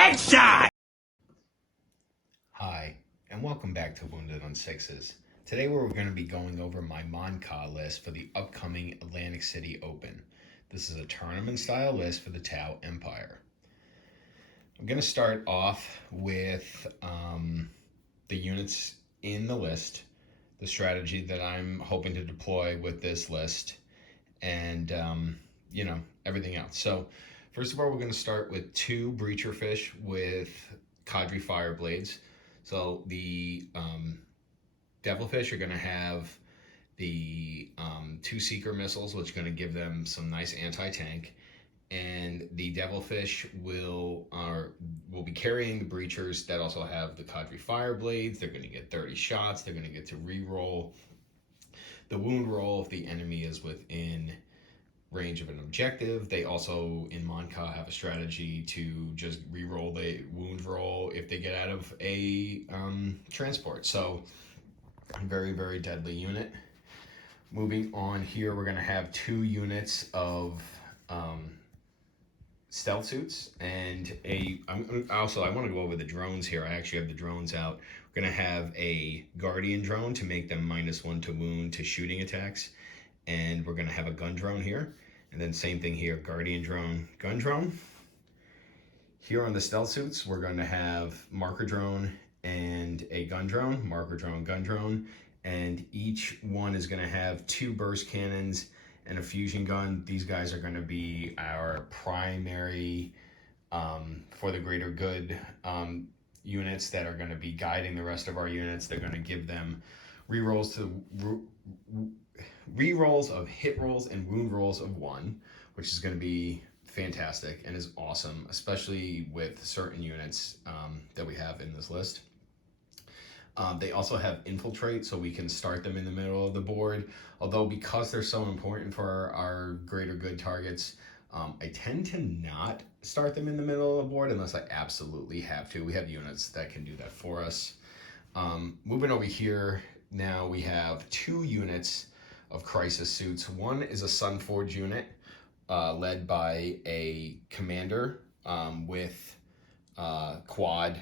Headshot! Hi, and welcome back to Wounded on Sixes. Today we're going to be going over my Mont'ka list for the upcoming Atlantic City Open. This is a tournament-style list for the Tau Empire. I'm going to start off with the units in the list, the strategy that I'm hoping to deploy with this list, and everything else. So first of all, we're going to start with 2 breacher fish with Cadre Fireblades. So the Devilfish are going to have the 2 Seeker missiles, which are going to give them some nice anti-tank. And the Devilfish will be carrying the breachers that also have the Cadre Fireblades. They're going to get 30 shots. They're going to get to re-roll the wound roll if the enemy is within range of an objective. They also, in Mont'ka, have a strategy to just re-roll the wound roll if they get out of a transport. So, very, very deadly unit. Moving on here, we're going to have 2 units of stealth suits, and I want to go over the drones here. I actually have the drones out. We're going to have a Guardian drone to make them -1 to wound to shooting attacks, and we're going to have a gun drone here, and then same thing here, Guardian drone, gun drone. Here on the stealth suits, we're going to have marker drone and a gun drone, marker drone, gun drone, and each one is going to have 2 burst cannons and a fusion gun. These guys are going to be our primary for the greater good units that are going to be guiding the rest of our units. They're going to give them re-rolls of hit rolls and wound rolls of 1, which is going to be fantastic and is awesome, especially with certain units that we have in this list. They also have infiltrate, so we can start them in the middle of the board. Although because they're so important for our greater good targets, I tend to not start them in the middle of the board unless I absolutely have to. We have units that can do that for us. Moving over here, now we have 2 units of crisis suits. One is a Sunforge unit led by a commander with quad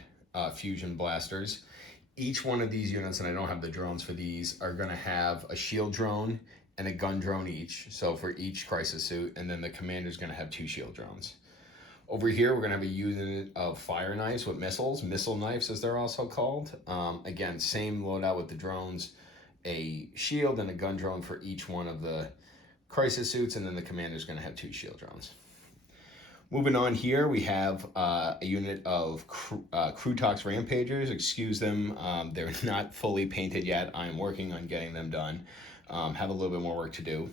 fusion blasters. Each one of these units, and I don't have the drones for these, are going to have a shield drone and a gun drone each. So for each crisis suit, and then the commander is going to have 2 shield drones. Over here, we're going to have a unit of fire knives with missiles, missile knives as they're also called. Again, same loadout with the drones, a shield and a gun drone for each one of the crisis suits, and then the commander is going to have 2 shield drones. Moving on here, we have a unit of Krootox rampagers. Excuse them, they're not fully painted yet. I'm working on getting them done. Have a little bit more work to do.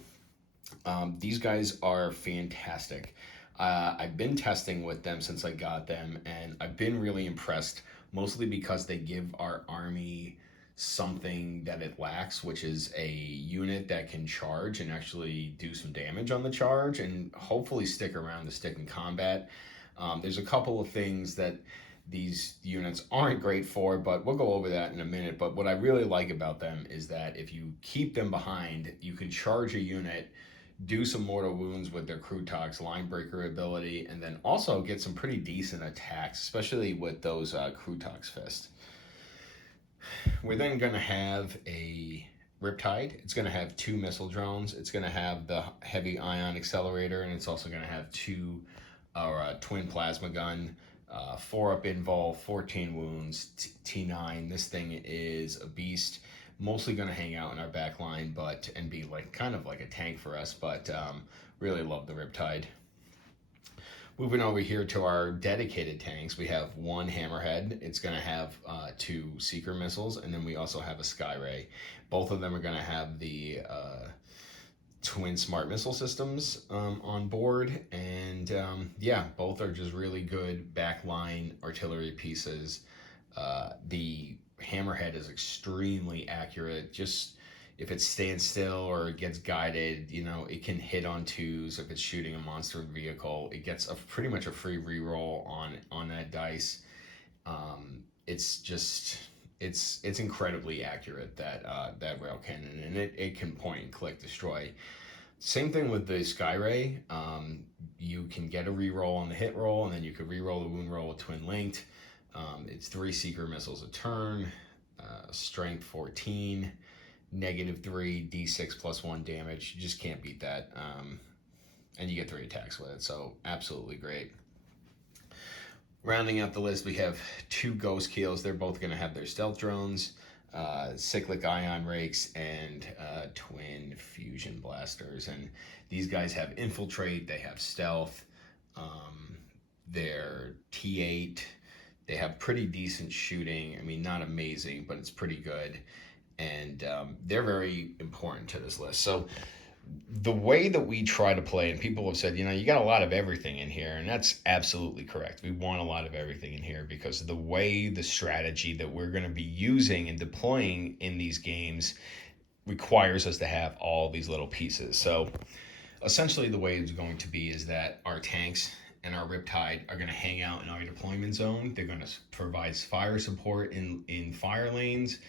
These guys are fantastic. I've been testing with them since I got them, and I've been really impressed, mostly because they give our army something that it lacks, which is a unit that can charge and actually do some damage on the charge and hopefully stick around to stick in combat. There's a couple of things that these units aren't great for, but we'll go over that in a minute. But what I really like about them is that if you keep them behind, you can charge a unit, do some mortal wounds with their Krootox line breaker ability, and then also get some pretty decent attacks, especially with those Krootox fists. We're then going to have a Riptide. It's going to have 2 missile drones. It's going to have the heavy ion accelerator, and it's also going to have 2 twin plasma gun, 4 up invul, 14 wounds, T9. This thing is a beast. Mostly going to hang out in our back line, and be kind of like a tank for us, but really love the Riptide. Moving over here to our dedicated tanks, we have 1 Hammerhead. It's going to have 2 Seeker missiles, and then we also have a Skyray. Both of them are going to have the twin smart missile systems on board, and both are just really good backline artillery pieces. The Hammerhead is extremely accurate. Just if it stands still or it gets guided, it can hit on 2s. If it's shooting a monster vehicle, it gets pretty much a free reroll on that dice. It's incredibly accurate, that rail cannon, and it can point and click destroy Same thing with the Skyray. You can get a reroll on the hit roll, and then you could reroll the wound roll with twin linked. It's 3 seeker missiles a turn, strength 14, -3 d6 +1 damage. You just can't beat that. And you get 3 attacks with it, so absolutely great. Rounding out the list, we have 2 Ghostkeels. They're both going to have their stealth drones, cyclic ion rakes, and twin fusion blasters. And these guys have infiltrate, they have stealth, they're T8, they have pretty decent shooting. I mean, not amazing, but it's pretty good. And they're very important to this list. So the way that we try to play, and people have said, you got a lot of everything in here, and that's absolutely correct. We want a lot of everything in here because the strategy that we're going to be using and deploying in these games requires us to have all these little pieces. So essentially the way it's going to be is that our tanks and our Riptide are going to hang out in our deployment zone. They're going to provide fire support in fire lanes.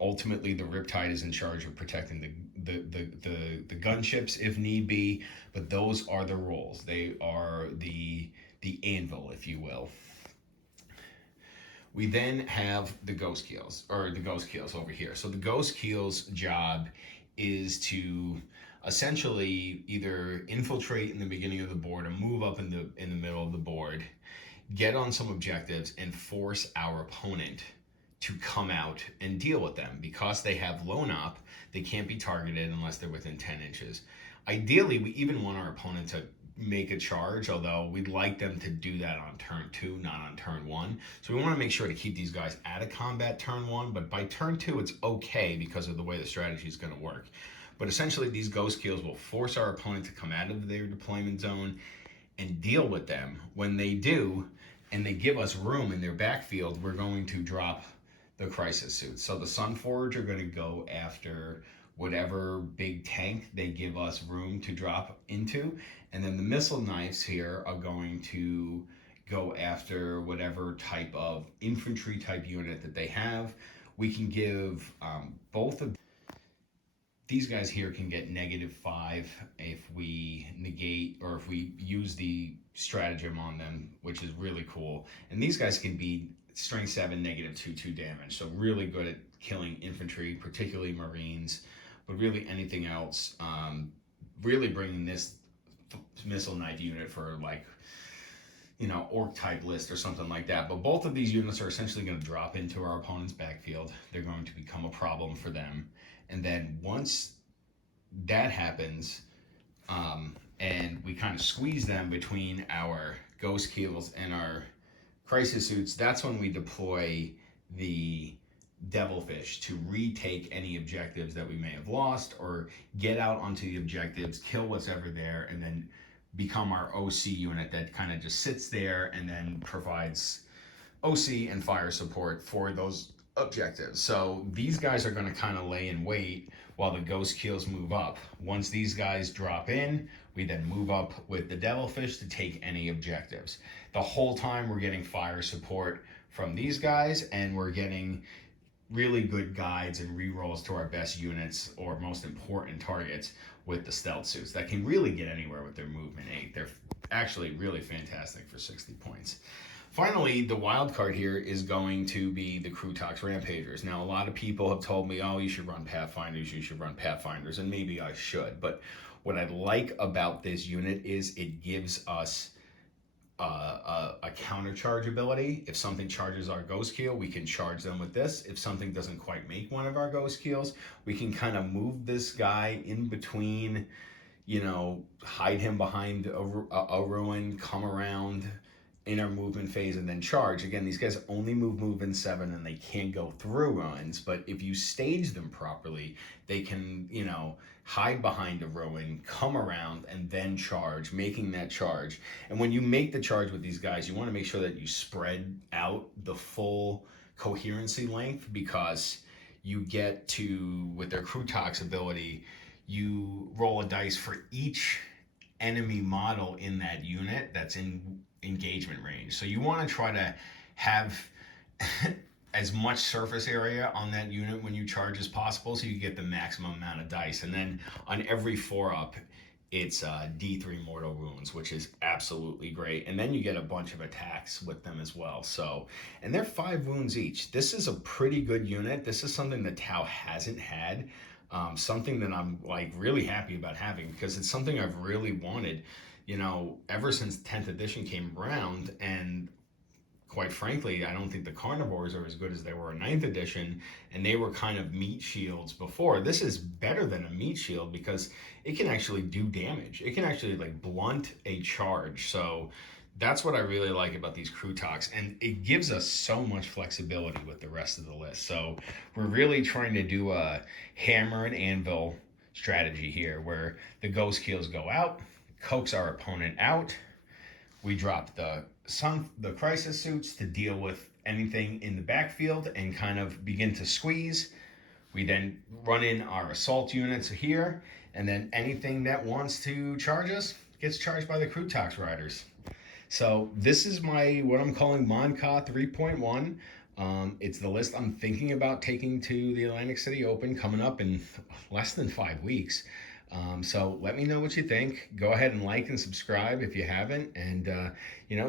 Ultimately, the Riptide is in charge of protecting the gunships if need be, but those are the roles. They are the anvil, if you will. We then have the Ghostkeels over here. So the Ghostkeel's job is to essentially either infiltrate in the beginning of the board or move up in the middle of the board, get on some objectives, and force our opponent to come out and deal with them. Because they have lone op, they can't be targeted unless they're within 10 inches. Ideally, we even want our opponent to make a charge, although we'd like them to do that on turn 2, not on turn 1. So we want to make sure to keep these guys out of combat turn 1, but by turn 2 it's okay because of the way the strategy is going to work. But essentially these Ghostkeels will force our opponent to come out of their deployment zone and deal with them. When they do, and they give us room in their backfield, we're going to drop the crisis suits. So the Sunforge are going to go after whatever big tank they give us room to drop into, and then the missile knives here are going to go after whatever type of infantry type unit that they have. We can give both of these guys here can get -5 if we negate or if we use the stratagem on them, which is really cool. And these guys can be strength 7, -2 damage. So really good at killing infantry, particularly Marines, but really anything else. Really bringing this missile knife unit for like, orc type list or something like that. But both of these units are essentially going to drop into our opponent's backfield. They're going to become a problem for them. And then once that happens, and we kind of squeeze them between our Ghostkeels and our crisis suits, that's when we deploy the Devilfish to retake any objectives that we may have lost, or get out onto the objectives, kill what's ever there, and then become our OC unit that kind of just sits there and then provides OC and fire support for those objectives. So these guys are going to kind of lay in wait while the Ghostkeels move up. Once these guys drop in, we then move up with the Devilfish to take any objectives. The whole time we're getting fire support from these guys, and we're getting really good guides and rerolls to our best units or most important targets with the stealth suits that can really get anywhere with their movement 8. They're actually really fantastic for 60 points. Finally, the wild card here is going to be the Krootox rampagers. Now, a lot of people have told me, oh, you should run Pathfinders, and maybe I should. But what I like about this unit is it gives us a counter charge ability. If something charges our Ghostkeel, we can charge them with this. If something doesn't quite make one of our Ghostkeels, we can kind of move this guy in between, hide him behind a ruin, come around in our movement phase, and then charge. Again, these guys only move movement 7 and they can't go through ruins, but if you stage them properly, they can, hide behind a ruin, come around, and then charge, making that charge. And when you make the charge with these guys, you want to make sure that you spread out the full coherency length, because you get to, with their Krootox ability, you roll a dice for each enemy model in that unit that's in engagement range. So you want to try to have as much surface area on that unit when you charge as possible, so you get the maximum amount of dice. And then on every 4-up, it's D3 mortal wounds, which is absolutely great. And then you get a bunch of attacks with them as well. So, and they're 5 wounds each. This is a pretty good unit. This is something that Tau hasn't had. Something that I'm like really happy about having, because it's something I've really wanted, you know, ever since 10th edition came around. And quite frankly, I don't think the carnivores are as good as they were in 9th edition, and they were kind of meat shields before. This is better than a meat shield because it can actually do damage. It can actually like blunt a charge. So that's what I really like about these Krootox, and it gives us so much flexibility with the rest of the list. So we're really trying to do a hammer and anvil strategy here, where the Ghostkeels go out, coax our opponent out. We drop the crisis suits to deal with anything in the backfield and kind of begin to squeeze. We then run in our assault units here, and then anything that wants to charge us gets charged by the Krootox riders. So this is what I'm calling Mont'ka 3.1. It's the list I'm thinking about taking to the Atlantic City Open coming up in less than 5 weeks. So let me know what you think. Go ahead and like and subscribe if you haven't, and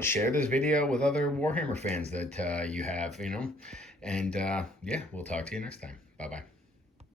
share this video with other Warhammer fans that you have, and yeah, we'll talk to you next time. Bye bye.